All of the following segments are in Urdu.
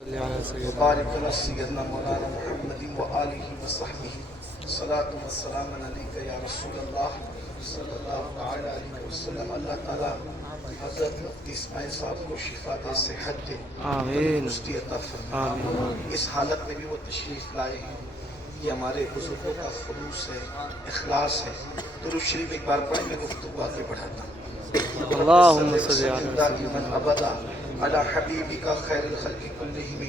وبارك على سيدنا مولانا محمد وآله وصحبه صلاة والسلام علیک یا رسول اللہ صلی اللہ تعالی علیہ وسلم۔ اللہ تعالیٰ حضرت مفتی اسماعیل صاحب کو شفا دے، صحت دے، درستی عطا فرمائے۔ اس حالت میں بھی وہ تشریف لائے ہیں، یہ ہمارے بزرگوں کا خلوص ہے، اخلاص ہے۔ درود شریف ایک بار پڑھیں، میں گفتگو آگے بڑھاتا ہوں۔ اللہم صلی علی حبیبک خیر الخلق کلہم،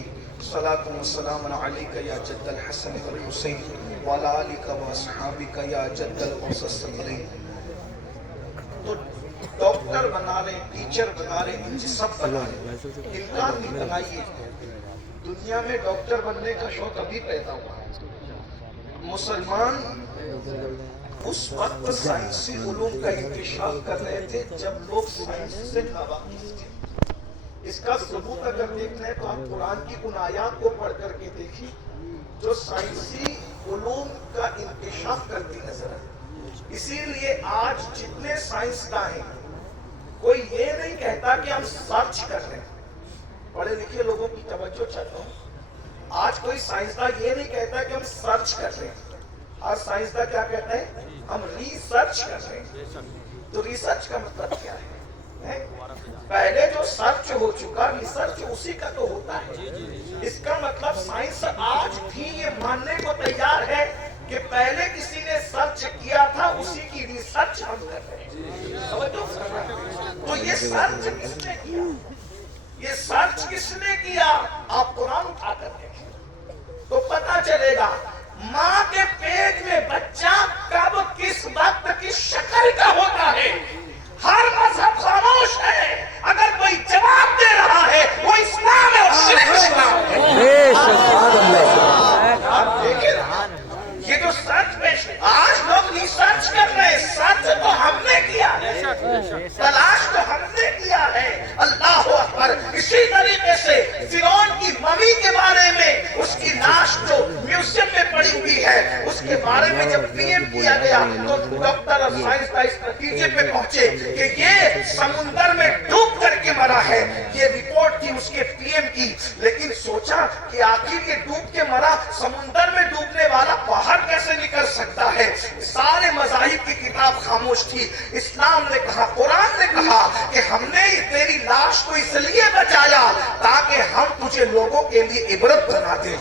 صلاۃ و سلام علیک یا جد الحسن والحسین وعلی آلک و اصحابک یا جد الغوث الثقلین۔ تو ڈاکٹر بنا رہے، ٹیچر بنا رہے، ان سب بنا رہے، انکار نہیں بنائیے۔ دنیا میں ڈاکٹر بننے کا شوق ابھی پیدا ہوا۔ مسلمان اس وقت سائنسی علوم کا انکشاف کر رہے تھے جب لوگ سائنس سے ناواقف تھے۔ اس کا ثبوت اگر دیکھنا ہے تو آپ قرآن کی ان آیات کو پڑھ کر کے دیکھیں جو سائنسی علوم کا انکشاف کرتی نظر آئے۔ اسی لیے آج جتنے سائنسداں ہیں، کوئی یہ نہیں کہتا کہ ہم سرچ کر رہے ہیں۔ پڑھے لکھے لوگوں کی توجہ چاہتا ہوں، آج کوئی سائنسداں یہ نہیں کہتا کہ ہم سرچ کر رہے ہیں۔ ہر سائنسداں کیا کہتا ہے؟ ہم ریسرچ کر رہے ہیں۔ تو ریسرچ کا مطلب کیا ہے؟ پہلے جو سرچ ہو چکا، ریسرچ اسی کا تو ہوتا ہے۔ اس کا مطلب سائنس آج بھی یہ ماننے کو تیار ہے کہ پہلے کسی نے سرچ کیا تھا، اسی کی ریسرچ ہم کر رہے ہیں۔ تو یہ سرچ کس نے کیا؟ یہ سرچ کس نے کیا؟ آپ قرآن اٹھا کر دیکھیں تو پتہ چلے گا ماں کے پیٹ میں بچہ کب کس وقت کس شکل کا ہوتا ہے۔ ہر مذہب خاموش ہے، اگر کوئی جواب دے رہا ہے وہ اسلام ہے اور صرف اسلام ہے۔ آپ دیکھیں یہ جو سچ پیش آج لوگ ریسرچ کر رہے ہیں، سچ تو ہم نے کیا ہے، تلاش تو ہم نے کیا ہے۔ اللہ اکبر۔ اسی طریقے سے فرعون کی ممی کے بارے میں، اس کی لاش جو میوزیم میں پڑی ہوئی ہے، اس کے بارے میں جب پی ایم کیا گیا تو ڈاکٹر اور سائنسداں اس نتیجے پہ پہنچے کہ یہ سمندر میں ڈوب کر کے مرا ہے۔ یہ رپورٹ تھی اس کے پی ایم کی، لیکن سوچا کہ آخر یہ ڈوب کے مرا، سمندر میں ڈوبنے والا باہر کیسے نکل سکتا ہے؟ سارے مذاہب کی کتاب خاموش تھی۔ اسلام نے کہا، قرآن نے کہا کہ ہم نے تیری لاش کو اس لیے بچایا تاکہ ہم تجھے لوگوں کے لیے عبرت بنا دیں۔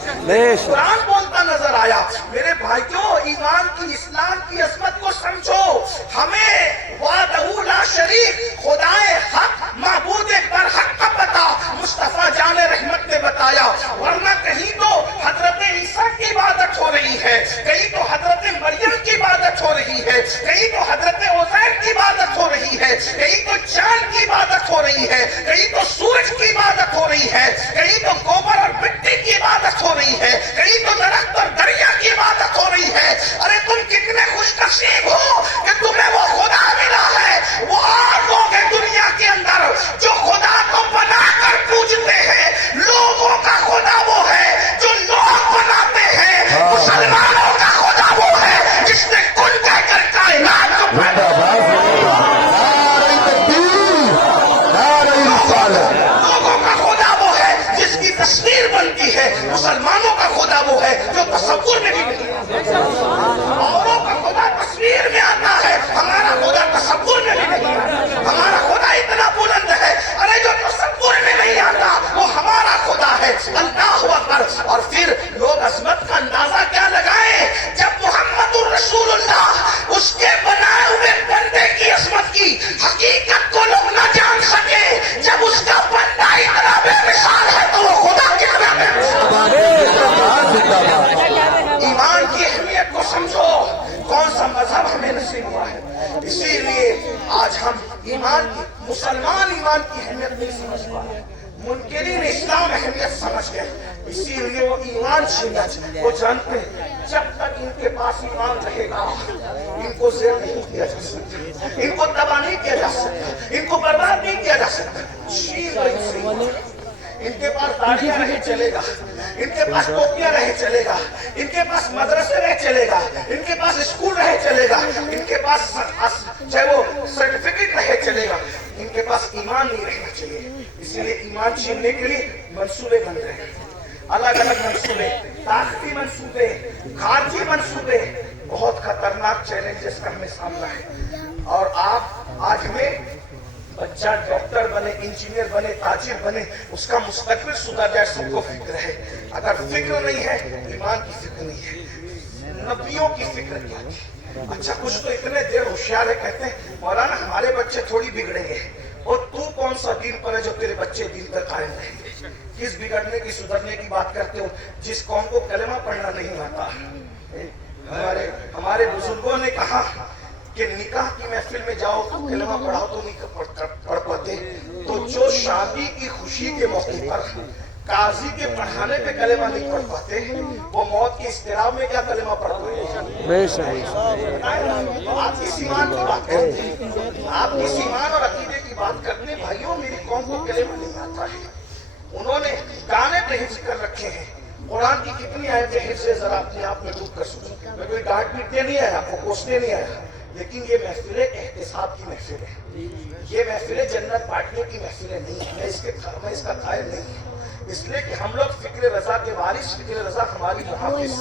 قرآن بولتا نظر آیا۔ میرے بھائیوں، ایمان کی، اسلام کی عظمت کو سمجھو۔ ہمیں وحدہ لا شریک، خدائے حق، معبود برحق کا پتہ مصطفیٰ جان رحمت نے بتایا، ورنہ کہیں تو حضرت عیسیٰ کی عبادت ہو رہی ہے، کہیں تو حضرت مریم کی عبادت ہو رہی ہے، کہیں تو حضرت عزیر کی عبادت ہو رہی ہے، کہیں تو چاند کی عبادت ہو رہی ہے، کہیں تو سورج کی عبادت ہو رہی ہے، کہیں تو گوبر اور مٹی کی عبادت ہو رہی ہے، کہیں تو درخت اور دریا کی عبادت ہو رہی ہے۔ ارے تم کتنے خوش نصیب ہو کہ تمہیں وہ خدا ملا ہے۔ وہ اور لوگ ہیں دنیا کے اندر جو خدا کو بنا کر پوجتے ہیں۔ لوگوں کا خدا وہ ہے جو لوگ بناتے ہیں، مسلمانوں کا خدا وہ ہے جس نے کن کہہ کر کائنات کو پیدا کیا۔ لوگوں کا خدا وہ ہے جس کی تصویر بنتی ہے، مسلمانوں کا خدا وہ ہے جو تصور میں بھی نہیں آتا۔ اوروں کا خدا تصویر میں آتا ہے، ہمارا خدا تصور میں بھی نہیں آتا۔ ہمارا خدا اتنا بلند ہے، ارے جو تصور میں نہیں آتا وہ ہمارا خدا ہے۔ اللہ اکبر۔ اور پھر لوگ عظمت کا اندازہ کیا لگائیں جب محمد الرسول اللہ اس کے بنائے ہوئے بندے کی عظمت کی حقیقت کو لوگ نہ جان سکے۔ جب اس کا بندہ اتنا بے مثال ہے تو وہ خدا کتنا بے مثال ہے۔ ایمان کی اہمیت کو سمجھو، کون سا مذہب ہمیں نصیب ہوا ہے۔ اسی لیے آج ہم ایمان کی، مسلمان ایمان کی اہمیت نہیں سمجھ پائے، منکرین اسلام اہمیت سمجھ گئے۔ اسی لیے وہ ایمان شریعت وہ جانتے ہیں جب تک ان کے پاس ایمان رہے گا ان کو زیر نہیں کیا جا سکتا، ان کو تباہ نہیں کیا جا سکتا، ان کو برباد نہیں کیا جا سکتا۔ ان کے پاس داڑیاں رہے چلے گا، ان کے پاس ٹوپیاں رہے چلے گا، ان کے پاس مدرسے رہے چلے گا، ان کے پاس اسکول رہے چلے گا، ان کے پاس چاہے وہ سرٹیفکیٹ رہے چلے گا، ان کے پاس ایمان نہیں رہنا چاہیے۔ اسی لیے ایمان چھیننے کے لیے منصوبے بن رہے ہیں، الگ الگ منصوبے، طاقتی منصوبے، خارجی منصوبے، بہت خطرناک چیلنجز کا ہمیں سامنا ہے۔ اور آپ آج ہمیں بچہ ڈاکٹر بنے، انجینئر بنے، تاجر بنے، اس کا مستقبل سدھر جائے، سب کو فکر ہے۔ اگر فکر نہیں ہے، ایمان کی فکر نہیں ہے، نبیوں کی فکر کیا تھی؟ اچھا کچھ تو اتنے دیر ہوشیار ہے، کہتے ہیں مولانا ہمارے بچے تھوڑی بگڑیں گے، اور تو کون سا دین پر ہے جو تیرے بچے دین پر قائم رہیں گے؟ کس بگڑنے کی سدھرنے کی بات کرتے ہو؟ جس قوم کو کلمہ پڑھنا نہیں آتا۔ ہمارے بزرگوں نے کہا کہ نکاح کی محفل میں جاؤ تو کلمہ پڑھاؤ تو نہیں پڑھ پاتے، تو جو شادی کی خوشی کے موقع پر قاضی کے پڑھانے پہ کلمہ نہیں پڑھ پاتے، وہ موت کے اضطراب میں کیا کلمہ پڑھتے ہیں؟ آپ کس ایمان کی بات کرتے ہیں؟ آپ کس ایمان اور عقیدے کی بات کرتے ہیں؟ بھائیوں میری قوم کو کلمہ نہیں آتا ہے، انہوں نے گانے پہ حفظ کر رکھے ہیں۔ قرآن کی کتنی آیتیں حفظ ہے، ذرا اپنے آپ میں ڈوب کر سوچیں۔ میں کوئی ڈانٹ پیٹنے نہیں آیا، آپ کو کوسنے نہیں آیا، لیکن یہ محفل احتساب کی محفل ہے، یہ محفل جنت بانٹنے کی محفلیں نہیں ہے۔ میں اس کا قائل نہیں ہوں، اس لیے کہ ہم لوگ فکر رضا کے وارث، فکر رضا ہماری محافظ،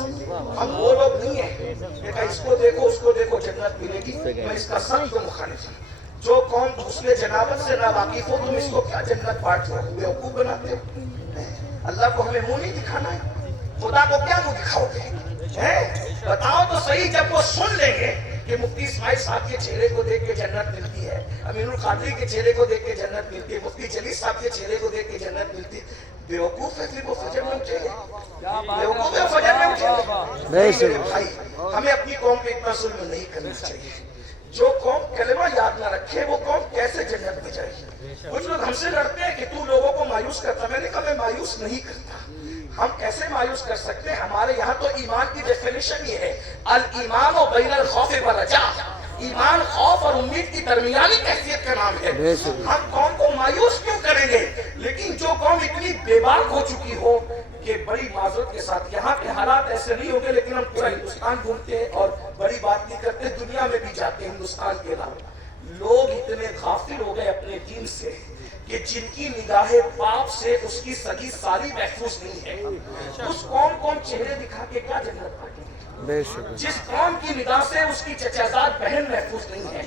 ہم وہ لوگ نہیں ہیں کہ اس کو دیکھو اس کو دیکھو جنت ملے گی۔ میں اس کا سخت مخالف ہوں۔ جو قوم غسل جنابت سے ناواقف ہو، تم اس کو کیا جنت بانٹ رہے ہو، بیوقوف بناتے ہو؟ اللہ کو ہمیں منہ نہیں دکھانا ہے، خدا کو کیا منہ دکھاؤ گے؟ بتاؤ تو صحیح، جب وہ سن لیں گے کہ مفتی اسماعیل صاحب کے چہرے کو دیکھ کے جنت ملتی ہے، امین القادری کے چہرے کو دیکھ کے جنت ملتی ہے، مفتی جلیل صاحب کے چہرے کو دیکھ کے جنت ملتی ہے، بیوقوف ہے پھر وہ فجر میں اٹھے گے؟ بیوقوف ہے فجر میں اٹھے گے؟ میرے بھائی، ہمیں اپنی قوم پہ اتنا ظلم نہیں کرنا چاہیے۔ جو قوم کلمہ یاد نہ رکھے، وہ قوم کیسے جنت میں جائے گی؟ کچھ لوگ ہم سے لڑتے ہیں کہ تو لوگوں کو مایوس کرتا، میں نے کہا میں مایوس نہیں کرتا۔ ہم کیسے مایوس کر سکتے ہیں؟ ہمارے یہاں تو ایمان کی ڈیفینیشن یہ ہے، الایمان بین الخوف والرجاء، ایمان خوف اور امید کی درمیانی کیفیت کا نام ہے۔ ہم قوم کو مایوس کیوں کریں گے؟ لیکن جو قوم اتنی بے باک ہو چکی ہو کہ بڑی معذرت کے ساتھ، یہاں کے حالات ایسے نہیں ہوں گے لیکن ہم پورا ہندوستان گھومتے ہیں اور بڑی بات نہیں کرتے، دنیا میں بھی جاتے ہیں ہندوستان کے علاوہ۔ لوگ اتنے غافل ہو گئے اپنے دین سے کہ جن کی نگاہ پاپ سے اس کی سگی سالی محفوظ نہیں ہے، اس قوم کو چہرے دکھا کے کیا جنت پائیں گے؟ جس قوم کی نگاہ سے اس کی چچازاد بہن محفوظ نہیں ہے،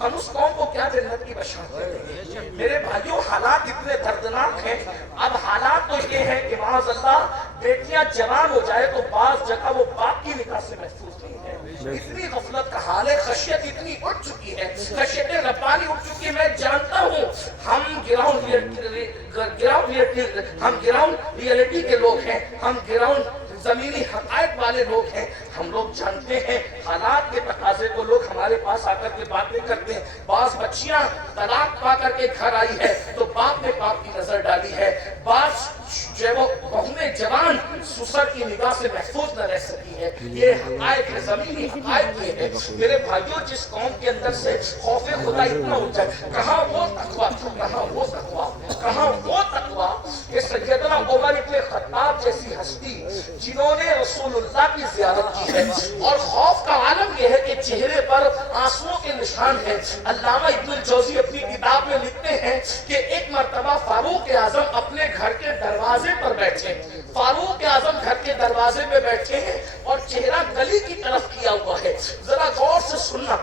ہم اس قوم کو کیا جنت کی بشارت دیں گے؟ میرے بھائیوں، حالات اتنے دردناک ہیں۔ اب حالات تو یہ ہے کہ معاذ اللہ بیٹیاں جوان ہو جائے تو بعض جگہ وہ باپ کی نگاہ سے محفوظ نہیں ہے۔ اتنی غفلت کا حال ہے، خشیت اتنی اٹھ چکی ہے، خشیت ربانی اٹھ چکی ہے۔ میں جانتا ہوں ہم گراؤنڈ ریئلٹی کے لوگ ہیں، ہم گراؤنڈ زمینی حقائق والے لوگ ہیں، ہم لوگ جانتے ہیں حالات کے تقاضے کو۔ لوگ ہمارے پاس آ کر کے باتیں کرتے ہیں، بعض بچیاں طلاق پا کر کے گھر آئی ہے تو باپ نے باپ کی نظر ڈالی ہے، بعض جو ہے وہ بہویں جوان سسر کی نگاہ سے محفوظ نہ رہ سکی ہے۔ یہ حقائق ہے، زمینی حقائق یہ ہے۔ میرے بھائیوں، جس قوم کے اندر سے خوف خدا اتنا ہو جائے، کہاں وہ تقویٰ تھا، کہاں وہ تقویٰ، کہاں وہ تقویٰ کہ سیدنا عمر ابن خطاب جیسی ہستی جنہوں نے رسول اللہ کی زیارت کی ہے، اور خوف کا عالم یہ ہے کہ چہرے پر آنسوؤں کے نشان ہیں۔ علامہ ابن الجوزی اپنی کتاب میں لکھتے ہیں کہ ایک مرتبہ فاروق اعظم اپنے گھر کے دروازے پر بیٹھے، فاروق اعظم گھر کے دروازے پہ بیٹھے ہیں اور چہرہ گلی کی طرف کیا ہوا ہے۔ ذرا غور سے سننا،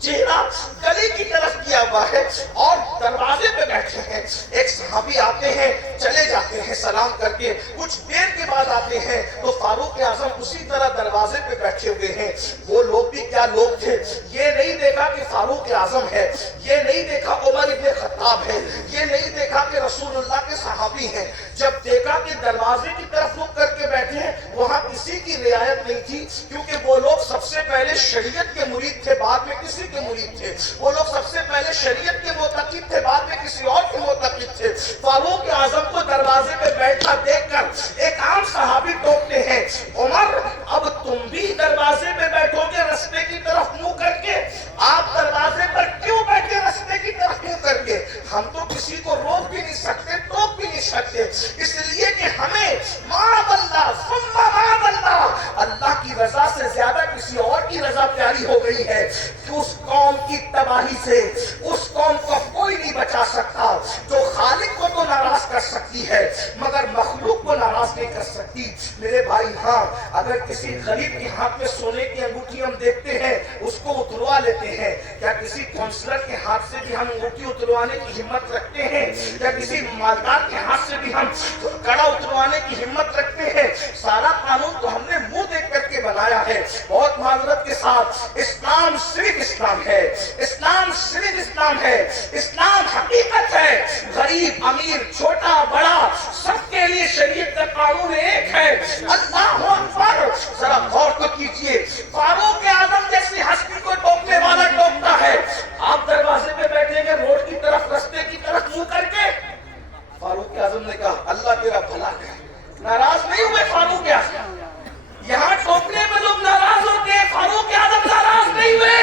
چہرہ گلی کی طرف کیا ہوا ہے اور دروازے پہ بیٹھے ہیں۔ ایک صحابی آتے ہیں، چلے جاتے ہیں سلام کر کے، کچھ دیر کے بعد آتے ہیں تو فاروق اعظم اسی طرح دروازے پہ بیٹھے ہوئے ہیں۔ وہ لوگ بھی کیا لوگ تھے، یہ نہیں دیکھا کہ فاروق اعظم ہے، یہ نہیں دیکھا عمر ابن خطاب ہے، یہ نہیں دیکھا کہ رسول اللہ کے صحابی ہیں۔ جب دیکھا کہ دروازے کی طرف رک کر کے بیٹھے ہیں، وہاں کسی کی رعایت نہیں تھی، کیونکہ وہ لوگ سب سے پہلے شریعت کے مرید تھے، بعد میں کسی کے مرید تھے۔ وہ لوگ سب سے پہلے شریعت کے معتقد تھے، بعد میں کسی اور کے معتقد تھے۔ فاروق اعظم کو دروازے پہ بیٹھا دیکھ کر ایک عام صحابی ٹوکتے ہیں، عمر اب تم بھی دروازے پہ بیٹھو گے رستے کی طرف منہ کر کے؟ آپ دروازے پر کیوں بیٹھے رستے کی طرف منہ کر کے؟ ہم تو کسی کو روک بھی نہیں سکتے، ٹوک بھی نہیں سکتے، اس لیے کہ ہمیں معاذ اللہ ثم معاذ اللہ اللہ کی رضا سے زیادہ کسی اور کی رضا پیاری ہو گئی ہے کہ اس قوم کی تباہی سے، اس قوم کو سکتی. میرے بھائی ہاں اگر کسی غریب کے ہاتھ میں سونے کی انگوٹھی ہم دیکھتے ہیں اس کو اتروا لیتے ہیں. کیا کسی کونسلر کے ہاتھ سے بھی ہم انگوٹھی اتروانے کی ہمت رکھتے ہیں؟ کیا کسی مالدار کے ہاتھ سے بھی ہم کڑا اتروانے کی ہمت رکھتے ہیں؟ سارا قانون تو ہم نے منہ دیکھ کر کے بنایا ہے. بہت معذرت کے ساتھ اسلام صرف اسلام ہے. اسلام صرف اسلام ہے. اسلام حقیقت ہے. غریب امیر چھوٹا بڑا سب کے لیے شریعت کا قانون ایک ہے. اللہ اکبر. ذرا غور تو کیجئے. فاروق اعظم جیسی ہستی کو ٹوکنے والا ٹوکتا ہے. آپ دروازے پہ بیٹھیں گے روڈ کی طرف رستے کی طرف منہ کر کے. فاروق اعظم نے کہا اللہ تیرا بھلا کرے. ناراض نہیں ہوئے فاروق اعظم. یہاں ٹوکنے میں لوگ ناراض ہوتے ہیں, فاروق اعظم ناراض نہیں ہوئے.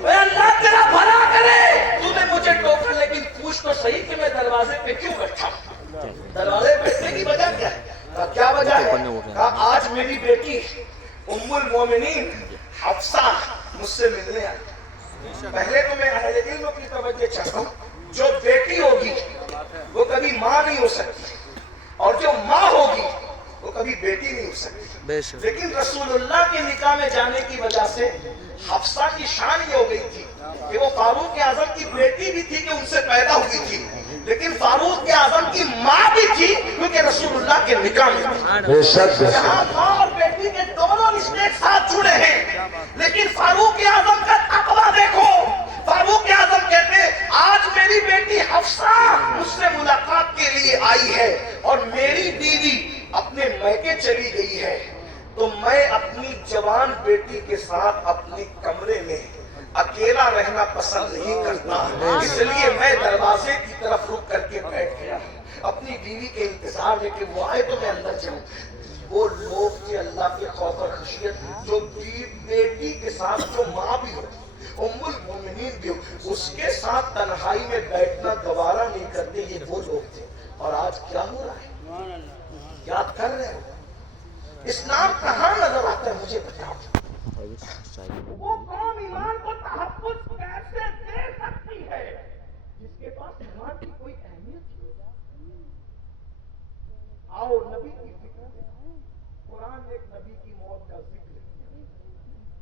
اے اللہ تیرا بھلا کرے, تو نے مجھے ٹوکا لیکن پوچھ تو صحیح کہ میں دروازے پہ کیوں بیٹھا. دروازے پہ بیٹھنے کی وجہ کیا ہے؟ کیا وجہ ہے؟ کہا آج میری بیٹی ام المومنین حفصہ مجھ سے ملنے آئی. پہلے تو میں اہل علم کی توجہ چاہتا ہوں, جو بیٹی ہوگی وہ کبھی ماں نہیں ہو سکتی, اور جو ماں ہوگی وہ کبھی بیٹی نہیں ہو سکتی. لیکن رسول اللہ کے نکاح میں جانے کی وجہ سے حفصہ کی شان یہ ہو گئی تھی کہ وہ فاروق اعظم کی بیٹی بھی تھی کہ ان سے پیدا ہوئی تھی, لیکن فاروق اعظم کی ماں بھی تھی کیونکہ رسول اللہ کے نکاح میں یہاں ماں اور بیٹی کے دونوں رشتے ساتھ جڑے ہیں. لیکن فاروق اعظم کا تقویٰ دیکھو. فاروق اعظم کہتے ہیں آج میری بیٹی حفصہ مجھ سے ملاقات کے لیے آئی ہے اور میری بیوی اپنے میکے چلی گئی ہے, تو میں اپنی جوان بیٹی کے ساتھ اپنے کمرے میں اکیلا رہنا پسند نہیں کرتا, اس لیے میں دروازے کی طرف رک کر کے بیٹھ گیا اپنی بیوی کے انتظار میں کہ وہ آئے تو میں اندر جاؤں. وہ لوگ تھے اللہ کے خوف اور خشیت جو بیٹی کے ساتھ, جو ماں بھی ہو ام المومنین بھی ہو, اس کے ساتھ تنہائی میں بیٹھنا گوارا نہیں کرتے. یہ وہ لوگ تھے. اور آج کیا ہو رہا ہے؟ یاد کر رہے ہو اسلام کہاں نظر آتا ہے؟ مجھے بتاؤ. وہ قوم ایمان کو تحفظ کیسے دے سکتی ہے جس کے پاس ایمان کی کوئی اہمیت نہیں؟ آؤ نبی کی فکر میں. قرآن نے ایک نبی کی موت کا ذکر کیا.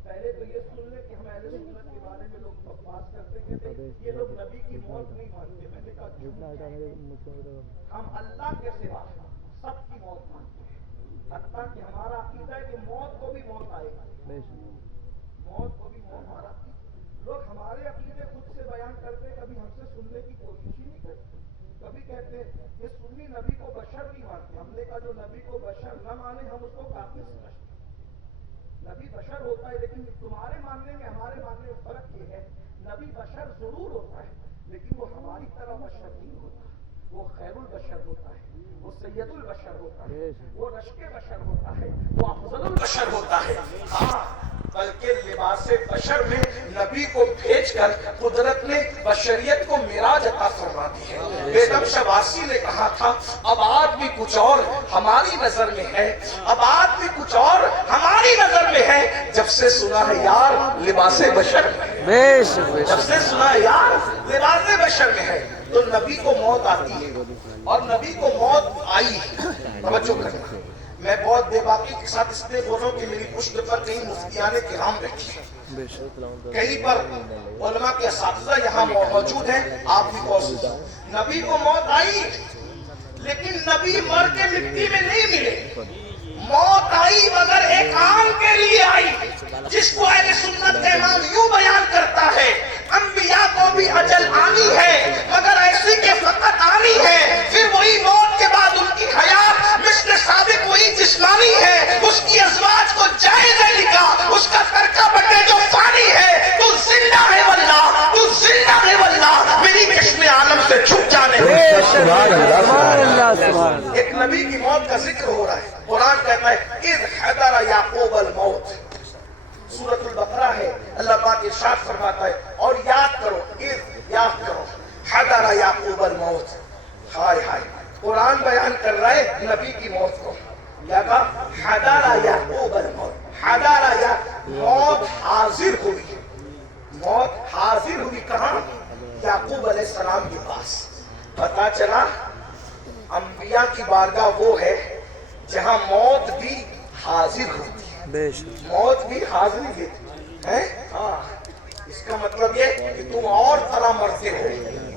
پہلے تو یہ سن لے کہ ہم اہل سنت کے بارے میں لوگ بکواس کرتے کہتے یہ لوگ نبی کی موت نہیں مانتے. میں نے کہا ہم اللہ کے سوا سب کی موت مانتے ہیں, حتیٰ کہ ہمارا عقیدہ ہے کہ موت کو بھی موت آئے گی. موت کو بھی موت ہمارا. لوگ ہمارے عقیدے خود سے بیان کرتے, کبھی ہم سے سننے کی کوشش ہی نہیں کرتے. کبھی کہتے ہیں یہ سنی نبی کو بشر نہیں مانتے. ہم نے کہا جو نبی کو بشر نہ مانے ہم اس کو کافر سمجھتے. نبی بشر ہوتا ہے لیکن تمہارے ماننے میں ہمارے ماننے میں فرق یہ ہے, نبی بشر ضرور ہوتا ہے لیکن وہ ہماری طرح بشر نہیں ہوتا. وہ خیر البشر ہوتا ہے, وہ سید البشر ہوتا ہے, وہ رشک بشر ہوتا ہے, وہ افضل البشر ہوتا ہے. ہاں بلکہ لباس بشر میں نبی کو بھیج کر قدرت نے بشریت کو معراج عطا فرما دی ہے. بیگم شباسی نے کہا تھا اب آج بھی کچھ اور ہماری نظر میں ہے, اب آج بھی کچھ اور ہماری نظر میں ہے جب سے سنا ہے یار لباس بشر میں, جب سے سنا ہے یار لباس بشر میں ہے. تو نبی کو موت آتی ہے اور نبی کو موت آئی ہے. توجہ کرنا, میں بہت بے باکی کے ساتھ اس لیے بول رہا ہوں کہ میری پشت پر کہیں مفتیان کرام بیٹھی ہیں, کہیں پر علماء کے اساتذہ یہاں موجود ہیں, آپ بھی موجود ہیں. نبی کو موت آئی لیکن نبی مر کے مٹی میں نہیں ملے. موت آئی مگر ایک عام کے لیے آئی, جس کو اہل سنت کا امام یوں بیان کرتا ہے انبیاء کو بھی اجل آنی ہے مگر ایسی کہ فقط آنی ہے. پھر وہی موت کے بعد ان کی حیات مثل سابق وہی جسمانی ہے. اس کی ازواج کو جائز ہے نکاح, اس کا ترکہ بٹے جو فانی ہے. تو زندہ ہے واللہ, تو زندہ ہے واللہ, میری چشم عالم سے چھپ جانے. ایک نبی کی موت کا ذکر ہو رہا ہے. قرآن کہتا ہے اذ حضر یعقوب الموت, سورۃ البقرہ ہے. اللہ پاک ارشاد فرماتا ہے اور یاد کرو, یاد کرو حضر یعقوب الموت. ہائے ہائے, قرآن بیان کر رہا ہے نبی کی موت کو. کیا کہا؟ حضر یعقوب الموت. حضر یا موت حاضر ہوئی, موت حاضر ہوئی کہاں؟ یعقوب علیہ السلام کے پاس. پتا چلا انبیاء کی بارگاہ وہ ہے جہاں موت بھی حاضر ہوتی ہے، موت بھی حاضر ہے، ہاں اس کا مطلب یہ کہ تم اور طرح مرتے ہو،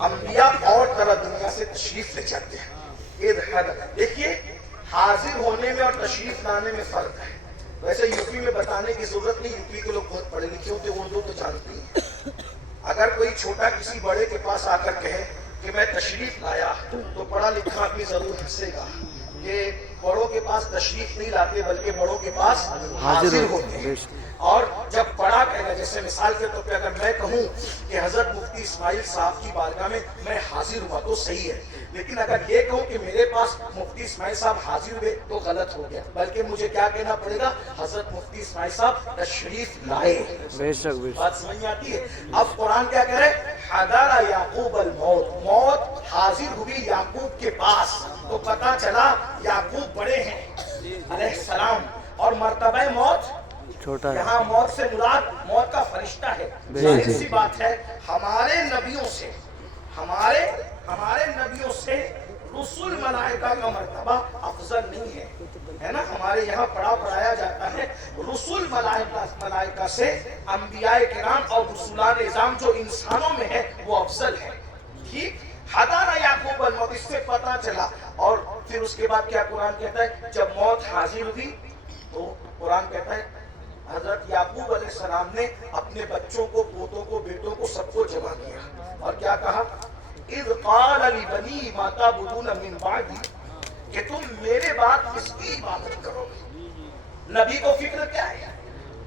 انبیاء اور طرح دنیا سے تشریف لے جاتے ہیں۔ دیکھیے حاضر ہونے میں اور تشریف لانے میں فرق ہے۔ ویسے یوپی میں بتانے کی ضرورت نہیں، یوپی کے لوگ بہت پڑھے لکھے ہوتے، اردو تو جانتے ہیں۔ اگر کوئی چھوٹا کسی بڑے کے پاس آ کر کہے کہ میں تشریف لایا تو پڑھا لکھا آدمی ضرور ہنسے گا کہ بڑوں کے پاس تشریف نہیں لاتے بلکہ بڑوں کے پاس حاضر ہوتے ہیں۔ اور جب بڑا کہے گا، جیسے مثال کے طور پہ اگر میں کہوں کہ حضرت مفتی اسماعیل صاحب کی بارگاہ میں حاضر ہوا تو صحیح ہے، لیکن اگر یہ کہوں کہ میرے پاس مفتی اسماعیل صاحب حاضر ہوئے تو غلط ہو گیا، بلکہ مجھے کیا کہنا پڑے گا؟ حضرت مفتی اسماعیل صاحب تشریف لائے۔ بات سمجھ میں آتی ہے؟ اب قرآن کیا کہہ رہے؟ حضر یعقوب الموت، موت حاضر ہوئی یعقوب کے پاس، تو پتا چلا یعقوب بڑے ہیں علیہ السلام، اور مرتبہ موت چھوٹا ہے۔ یہاں موت سے مراد موت کا فرشتہ ہے۔ ظاہر سی بات ہے ہمارے نبیوں سے رسول ملائکہ کا مرتبہ افضل نہیں ہے نا؟ ہمارے یہاں پڑھایا جاتا ہے رسول ملائکہ سے انبیاء کرام اور رسولان اعظام جو انسانوں میں ہے وہ افضل ہے، ٹھیک؟ حضر یعقوب الموت، اس سے پتا چلا۔ اور پھر اس کے بعد کیا قرآن کہتا ہے؟ جب موت حاضر ہوئی تو قرآن کہتا ہے حضرت یعقوب علیہ السلام نے اپنے بچوں کو، پوتوں کو، بیٹوں کو، سب کو جمع کیا اور کیا کہا؟ اذ قال لبنی ما تعبدون من بعدی، کہ تم میرے بعد کس کی عبادت کرو گے؟ نبی کو فکر کیا ہے؟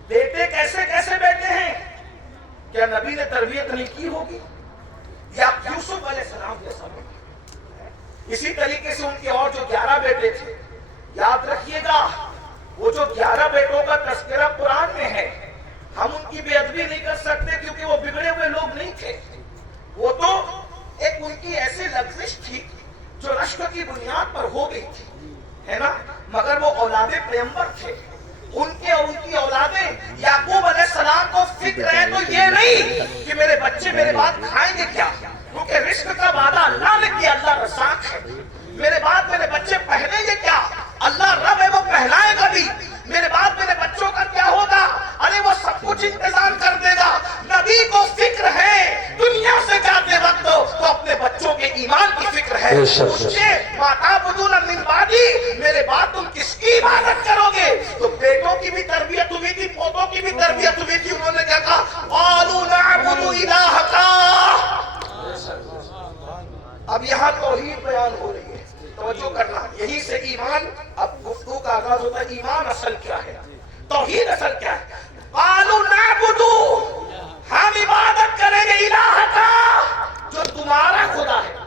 بیٹے کیسے کیسے بیٹے ہیں؟ کیا نبی نے تربیت نہیں کی ہوگی؟ یا یوسف علیہ السلام جیسا بیٹا؟ اسی طریقے سے ان کے اور جو 11 بیٹے تھے، یاد رکھیے گا وہ جو 11 بیٹوں کا تذکرہ قرآن میں ہے، ہم ان کی بے ادبی نہیں کر سکتے کیونکہ وہ بگڑے ہوئے لوگ نہیں تھے، وہ تو ایک ان کی ایسی لغزش تھی جو رشک کی بنیاد پر ہو گئی تھی، ہے نا؟ مگر وہ اولاد پیغمبر تھے، ان کے اور ان کی اولادیں یعقوب علیہ السلام کو فکر ہے تو یہ نہیں کہ میرے بچے میرے بعد کھائیں گے کیا، کیونکہ رزق کا وعدہ اللہ نے کیا، اللہ رزاق ہے۔ میرے بعد میرے بچے پہنیں گے کیا، اللہ رب ہے وہ پہنائے گا بھی۔ میرے بعد میرے بچوں کا کیا ہوگا، ارے وہ سب کچھ انتظام کر دے گا۔ نبی کو فکر ہے دنیا سے جاتے وقت تو اپنے بچوں کے ایمان کی فکر ہے۔ ما تعبدون من بعدی، میرے بعد تم کس کی عبادت کرو گے؟ تو بیٹوں کی بھی تربیت ہوئی تھی، پوتوں کی بھی تربیت ہوئی تھی، انہوں نے کیا کہا؟ قالوا نعبد الہک۔ اب یہاں توحید بیان ہو رہی ہے، توجہ کرنا، یہی سے ایمان، اب گفتگو کا آغاز ہوتا ہے، ایمان اصل کیا ہے، توحید اصل کیا ہے؟ قالوا نعبد، ہم عبادت کریں گے الہ کا، جو تمہارا خدا ہے۔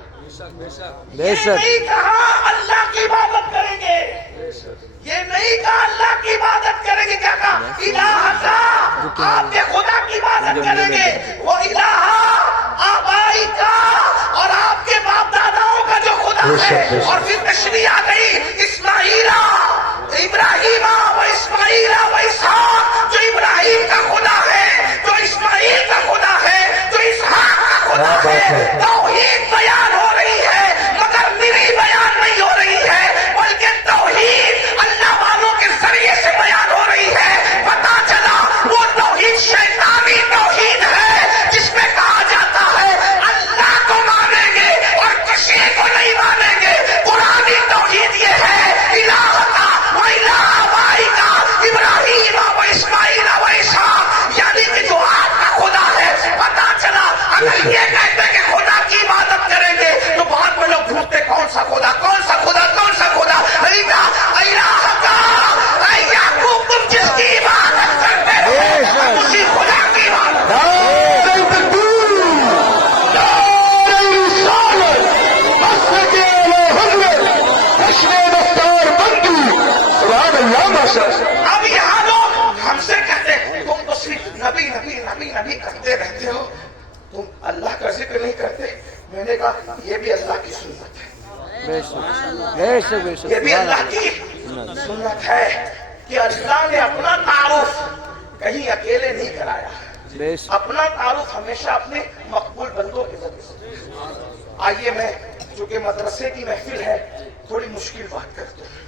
یہ نہیں کہا اللہ کی عبادت کریں گے، یہ نہیں کہا اللہ کی عبادت کریں گے، کیا کہا؟ الہ کا، آپ کے خدا کی عبادت کریں گے، وہ الہ آبائی کا، اور آپ کے باپ داداؤں کا جو خدا ہے۔ اور پھر تشریح آ گئی، اسماعیل ابراہیم و اسماعیل و اسحاق، جو ابراہیم کا خدا ہے، جو اسماعیل کا خدا ہے، جو اسحاق کا خدا ہے۔ توحید بیان ہو رہی ہے مگر میری بیان نہیں ہو رہی ہے، بلکہ توحید اللہ والوں کے ذریعے سے بیان ہو رہی ہے۔ پتا چلا وہ توحید شیطانی توحید ہے جس میں کہا جاتا ہے اللہ کو مانیں گے اور کسی کو نہیں مانیں گے۔ قرآنی توحید یہ ہے الہ کا و الہ آبائی کا، ابراہیم و اسماعیل و اسحاق، یعنی کہ جو آپ کا خدا ہے۔ پتا چلا اگر یہ کہتے کہ خدا کی عبادت کریں گے تو بعد میں لوگ ڈھونڈتے کون سا خدا، کون سا خدا، کون سا خدا؟ الہ کا، اے یعقوب تم جس کی عبادت کرتے ہو اسی خدا کی عبادت۔ اب یہاں لوگ ہم سے کہتے ہیں تم تو صرف نبی نبی نبی نبی کرتے رہتے ہو، تم اللہ کا ذکر نہیں کرتے۔ میں نے کہا یہ بھی اللہ کی سنت ہے، یہ بھی اللہ کی سنت ہے کہ اللہ نے اپنا تعارف کہیں اکیلے نہیں کرایا، اپنا تعارف ہمیشہ اپنے مقبول بندوں کے ذریعے سے۔ آئیے میں چونکہ مدرسے کی محفل ہے تھوڑی مشکل بات کرتا ہوں۔